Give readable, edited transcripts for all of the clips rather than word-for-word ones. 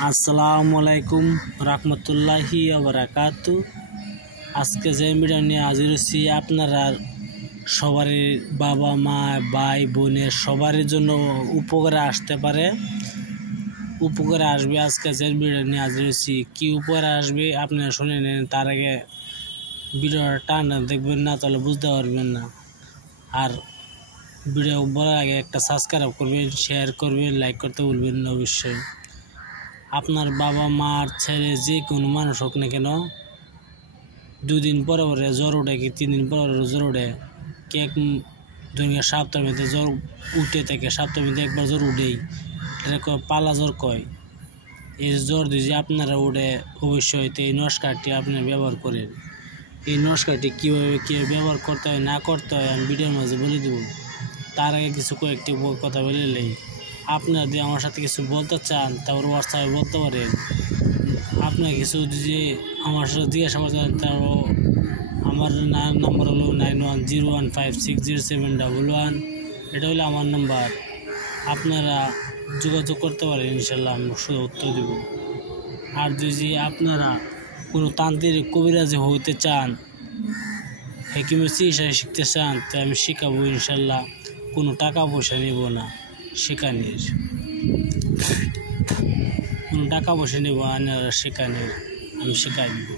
আসসালামু আলাইকুম রহমতুল্লাহি ওয়া আজকে যে ভিডিও নিয়ে হাজির হচ্ছি আপনারা সবারই বাবা মা ভাই বোনের সবারই জন্য উপকারে আসতে পারে, উপকারে আসবে। আজকে যে ভিডিও নিয়ে হাজির হচ্ছি কী উপকারে আসবে আপনারা শুনে নেন। তার আগে ভিডিওটা টানা দেখবেন না, তাহলে বুঝতে পারবেন না। আর ভিডিও বলার আগে একটা সাবস্ক্রাইব করবেন, শেয়ার করবেন, লাইক করতে ভুলবেন না অবশ্যই। আপনার বাবা মার ছেলে যে কোনো মানুষ হোক না কেন, 2 দিন পরে পরে জ্বর ওঠে কি 3 দিন পরে জ্বর ওঠে, কেক ধরনের সপ্তাহে জ্বর উঠে থাকে, সপ্তাহে একবার জ্বর উঠেই, এটা পালা জ্বর কয়। এই জ্বর যদি আপনারা উঠে অবশ্যই তো এই নস্কারটি আপনারা ব্যবহার করেন। এই নস্কারটি কীভাবে ব্যবহার করতে হয় না করতে হয় আমি ভিডিওর মাঝে বলে দেব। তার আগে কিছু কয়েকটি কথা বলে নেই। আপনারা যদি আমার সাথে কিছু বলতে চান তারপর হোয়াটসঅ্যাপে বলতে পারেন। আপনার কিছু যদি আমার সাথে জিজ্ঞাসা করতে চান তারও আমার নাম্বার হলো 9101560711। এটা হলো আমার নাম্বার, আপনারা যোগাযোগ করতে পারেন, ইনশাল্লাহ আমি উত্তর দেব। আর যদি আপনারা কোনো তান্ত্রিক কবিরাজি হতে চান, হেকিমের চিকিৎসা শিখতে চান, তো আমি শেখাবো ইনশাল্লাহ। কোনো টাকা পয়সা নেব না শেখানোর, কোনো টাকা পয়সা নেব না শেখানোর, আমি শেখাই দেব।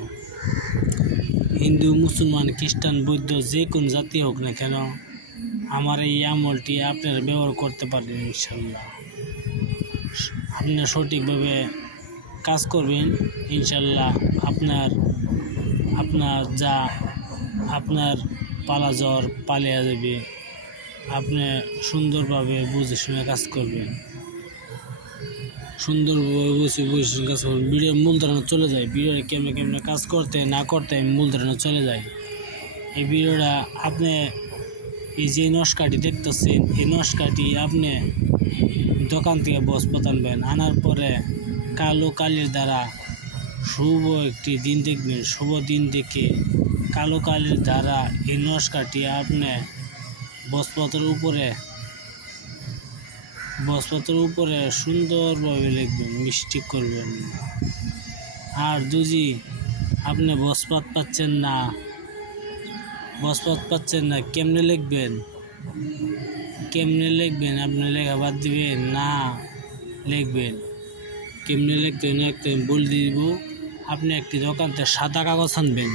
হিন্দু মুসলমান খ্রিস্টান বৌদ্ধ যে কোনো জাতি হোক না কেন, আমার এই আমলটি আপনারা ব্যবহার করতে পারেন ইনশাল্লাহ। আপনারা সঠিকভাবে কাজ করবেন ইনশাল্লাহ। আপনার পালা জ্বর পালিয়ে যাবে। আপনি সুন্দরভাবে বুঝে শুনে কাজ করবেন, সুন্দরভাবে বুঝে কাজ করবেন। ভিডিওর মূল ধারণা চলে যায়, ভিডিওটা কেমনে কাজ করতে না করতে মূল ধারণা চলে যায়। এই ভিডিওটা আপনি এই যে নস্কাটি দেখতেছেন, এই নস্কাটি আপনি দোকান থেকে বস্তা আনবেন, আনার পরে কালো কালির দ্বারা শুভ একটি দিন দেখবেন। শুভ দিন দেখে কালো কালির দ্বারা এই নস্কাটি আপনি বস্ত্রের উপরে সুন্দরভাবে লিখবেন, মিষ্টি করবেন। আর যদি আপনি বস্ত্র পাচ্ছেন না, কেমনে লিখবেন আপনি লেখা বাদ দিবেন না, লিখবেন কেমনে লিখবেন একদম বলে দিব। আপনি একটি দোকান থেকে সাদা কাগজ আনবেন,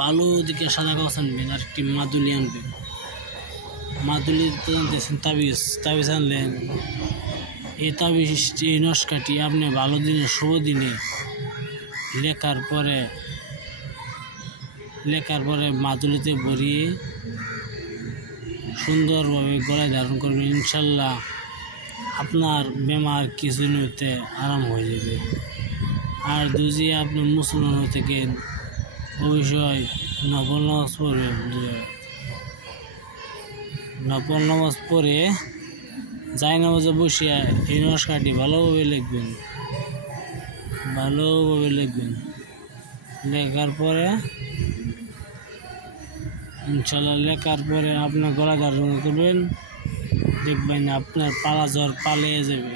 ভালো দিকে সাদা কাগজ আনবেন, আর একটি মাদুলি আনবেন। মাদুলি আনতেছেন, তাবিজ আনলেন। এই নস্কাটি আপনি ভালো দিনে শুভ দিনে লেখার পরে মাদুলিতে ভরিয়ে সুন্দরভাবে গলায় ধারণ করবেন। ইনশাল্লাহ আপনার বেমার কিছুদিনতে আরাম হয়ে যাবে। আর যদি আপনি মুসলমান হয়ে থাকেন, অবশ্যই নফল নামাজ পড়ে যাই নামাজে বসিয়া এই নমস্কারটি ভালোভাবে লিখবেন। লেখার পরে ইনশাল্লাহ আপনার গলা ধারণ করবেন, দেখবেন আপনার পালা জ্বর পালিয়ে যাবে,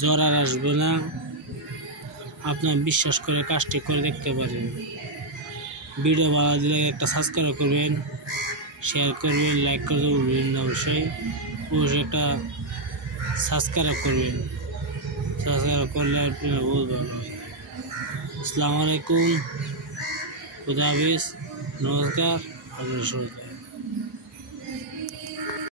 জ্বর আর আসবে না। আপনার বিশ্বাস করে কাজটি করে দেখতে পারেন। ভিডিও ভালো দিলে একটা সাবস্ক্রাইব করবেন, শেয়ার করবেন, লাইক করতে ভুলবেন না। অবশ্যই একটা সাবস্ক্রাইব করবেন, সাবস্ক্রাইব করলে আপনার বহুত ভালো হয়। আসসালামু আলাইকুম, খুদা হাফেজ, নমস্কার।